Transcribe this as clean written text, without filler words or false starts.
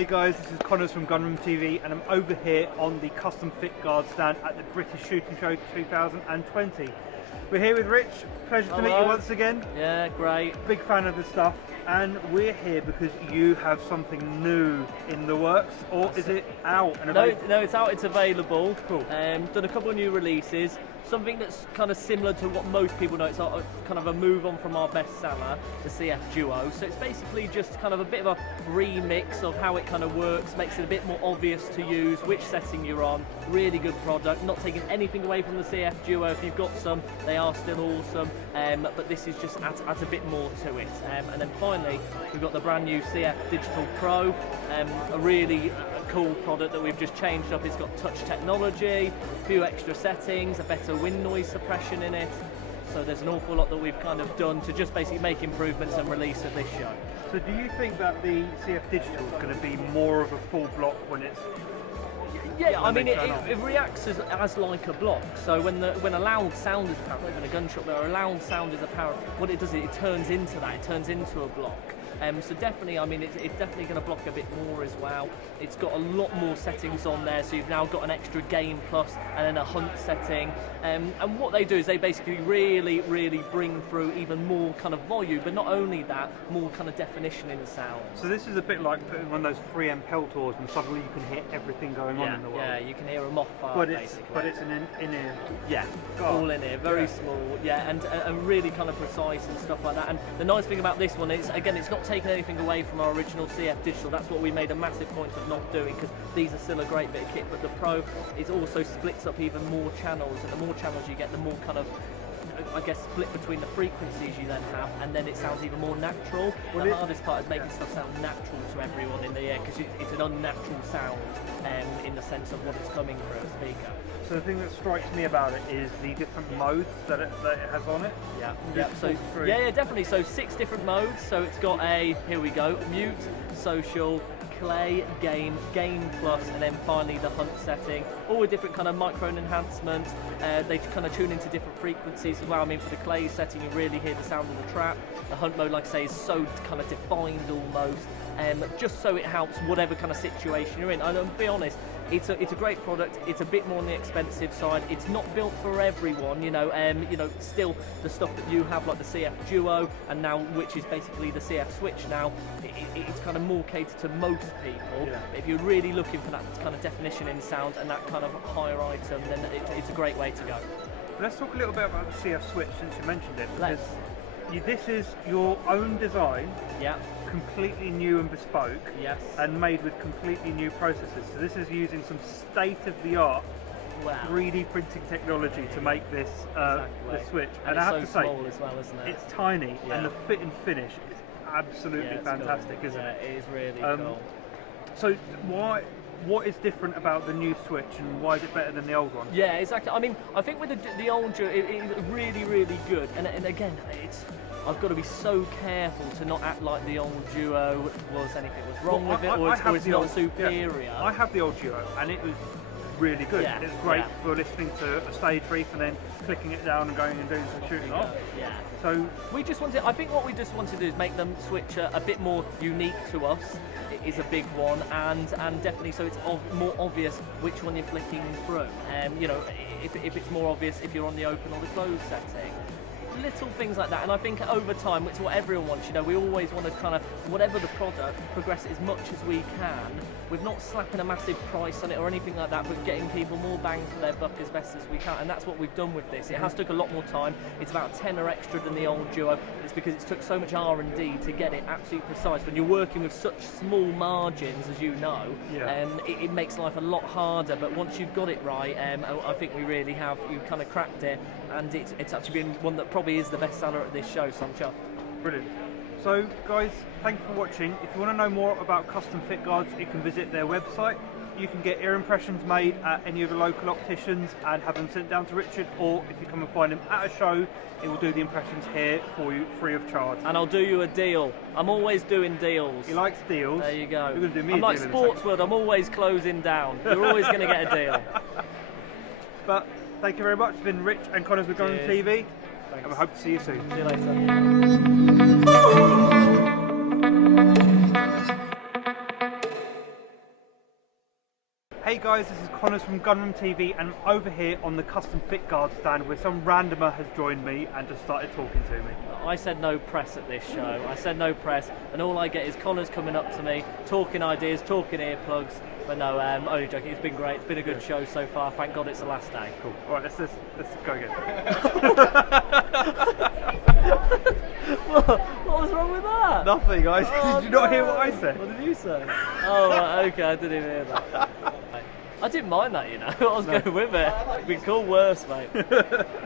Hey guys, this is Connors from Gunroom.tv and I'm over here on the custom fit guard stand at the British Shooting Show 2020. We're here with Rich, pleasure to meet you once again. Yeah, great. Big fan of the stuff, and we're here because you have something new in the works, or is it out? And no, it's out, it's available. Cool. Done a couple of new releases. Something that's kind of similar to what most people know. It's kind of a move on from our bestseller, the CF Duo. So it's basically just kind of a bit of a remix of how it kind of works, makes it a bit more obvious to use which setting you're on. Really good product, not taking anything away from the CF Duo. If you've got some, they are still awesome, but this is just adds a bit more to it. And then finally, we've got the brand new CF Digital Pro, a really cool product that we've just changed up. It's got touch technology, a few extra settings, a better wind noise suppression in it. So there's an awful lot that we've kind of done to just basically make improvements and release at this show. So do you think that the CF Digital is going to be more of a full block when it's... Yeah, I mean it reacts as like a block. So when a loud sound is apparent, like in a gunshot, where a loud sound is apparent, what it does is it turns into that. It turns into a block. So definitely, I mean, it's definitely going to block a bit more as well. It's got a lot more settings on there, so you've now got an extra game plus and then a hunt setting. And what they do is they basically really bring through even more kind of volume, but not only that, more kind of definition in the sound. So this is a bit like putting one of those 3M Peltors and suddenly you can hear everything going on in the world. Yeah, you can hear them off far, but basically. But it's an in-ear. Yeah, all in here, very small, and really kind of precise and stuff like that. And the nice thing about this one is, again, it's not taking anything away from our original CF Digital. That's what we made a massive point of not doing, because these are still a great bit of kit, but the Pro is also splits up even more channels, and the more channels you get, the more kind of, I guess, split between the frequencies you then have, and then it sounds even more natural. Well, the hardest part is making stuff sound natural to everyone in the ear, because it's an unnatural sound in the sense of what it's coming through a speaker. So the thing that strikes me about it is the different modes that it has on it. Yeah. So definitely. So 6 different modes. So it's got here we go, mute, social, clay, game plus, and then finally the hunt setting. All with different kind of microphone enhancements. They kind of tune into different frequencies as well. I mean, for the clay setting, you really hear the sound of the trap. The hunt mode, like I say, is so kind of defined almost, just so it helps whatever kind of situation you're in. And I'll be honest, it's a great product. It's a bit more on the expensive side. It's not built for everyone, still the stuff that you have, like the CF Duo, and now which is basically the CF Switch now, it's kind of more catered to most people. Yeah. If you're really looking for that kind of definition in sound and that kind of higher item, then it's a great way to go. Let's talk a little bit about the CF Switch since you mentioned it, because this is your own design. Yeah. Completely new and bespoke. Yes. And made with completely new processes. So this is using some state-of-the-art 3D printing technology to make this the Switch. And I have to say, small as well, isn't it? It's tiny, and the fit and finish is absolutely fantastic, cool. isn't it? Yeah, it is really cool. So what is different about the new Switch, and why is it better than the old one? Yeah, exactly. I mean, I think with the old Duo, it is really good. And again, I've got to be so careful to not act like the old Duo was anything was wrong with it, or it's not superior. Yeah. I have the old Duo, and it was really good. Yeah, it's great for listening to a stage brief and then clicking it down and going and doing some shooting off. Yeah. So I think what we just want to do is make them Switch a bit more unique to us. It is a big one, and definitely so it's more obvious which one you're flicking through. If it's more obvious if you're on the open or the closed setting. Little things like that, and I think over time, it's what everyone wants. We always want to kind of, whatever the product, progress it as much as we can. We're not slapping a massive price on it or anything like that, but getting people more bang for their buck as best as we can, and that's what we've done with this. It has took a lot more time. It's about 10 or extra than the old Duo. It's because it's took so much R&D to get it absolutely precise. When you're working with such small margins, as you know, it makes life a lot harder. But once you've got it right, I think we really have. You kind of cracked it, and it's actually been one that probably is the best seller at this show, so I'm chuffed. Brilliant. So guys, thank you for watching. If you want to know more about custom fit guards, you can visit their website. You can get ear impressions made at any of the local opticians and have them sent down to Richard, or if you come and find him at a show, he will do the impressions here for you free of charge. And I'll do you a deal. I'm always doing deals. He likes deals. There you go. You're going to do me I'm like Sports World, I'm always closing down. You're always going to get a deal. But thank you very much. It's been Rich and Connors with Gunroom.tv. Thanks. And we hope to see you soon. See you later. Hey guys, this is Connors from Gunroom.tv and I'm over here on the custom fit guard stand where some randomer has joined me and just started talking to me. I said no press at this show. I said no press, and all I get is Connors coming up to me, talking ideas, talking earplugs. But no, only joking. It's been great. It's been a good show so far. Thank God it's the last day. Cool. Alright, let's go again. What was wrong with that? Nothing, guys. Oh, Did you not hear no. what I said? What did you say? Oh, right, okay, I didn't even hear that. I didn't mind that, you know. I was going with it. It'd been cool worse, mate.